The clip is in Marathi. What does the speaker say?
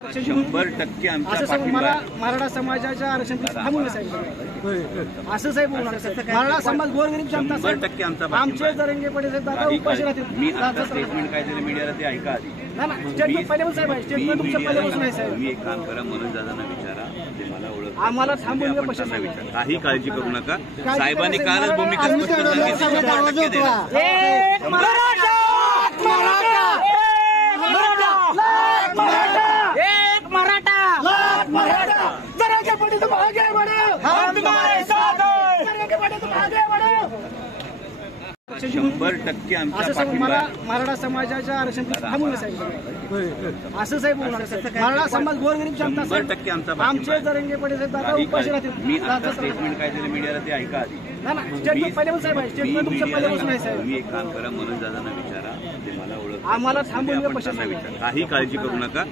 100% आमचा पाठिंबा मराठा समाजाच्या आरक्षण थांबवलं साहेब असं साहेब मराठा समाज गोरगरीब जनता 100% आमचा पाठिंबा आमचे जरंगे पडे साहेब दादा उपाशी राहतील. मी आता स्टेटमेंट काय दिलं मीडियाला ते ऐका आधी. स्टेटमेंट पहिल्यापासून साहेब आहे स्टेटमेंट तुमच्या पहिल्यापासून आहे साहेब. मी एक काम करा मनोज दादांना विचारा ते मला ओळख आम्हाला थांबवलं कशा विचारा काही काळजी करू नका. साहेबांनी कालच भूमिका स्पष्ट सांगितली. जरंगे पडे तुम आगे बढ़ो, हम तुम्हारे साथ हैं. जरंगे पडे तुम आगे बढ़ो. 100% आमचा पाठिंबा मराठा समाजाच्या आरक्षण थांबवलं साहेब असं साहेब मराठा समाज गोरगरीब जनता 100% आमचा पाठिंबा आमचे जरंगे पडे साहेब दादा उपाशी राहतील. मी आता स्टेटमेंट काय दिलं मीडियाला ते ऐका आधी. स्टेटमेंट पहिल्यापासून साहेब आहे स्टेटमेंट तुमच्या पहिल्यापासून आहे साहेब. मी एक काम करा मनोज दादांना विचारा ते मला ओळख आम्हाला थांबवलं कशा विचारा काही काळजी करू नका.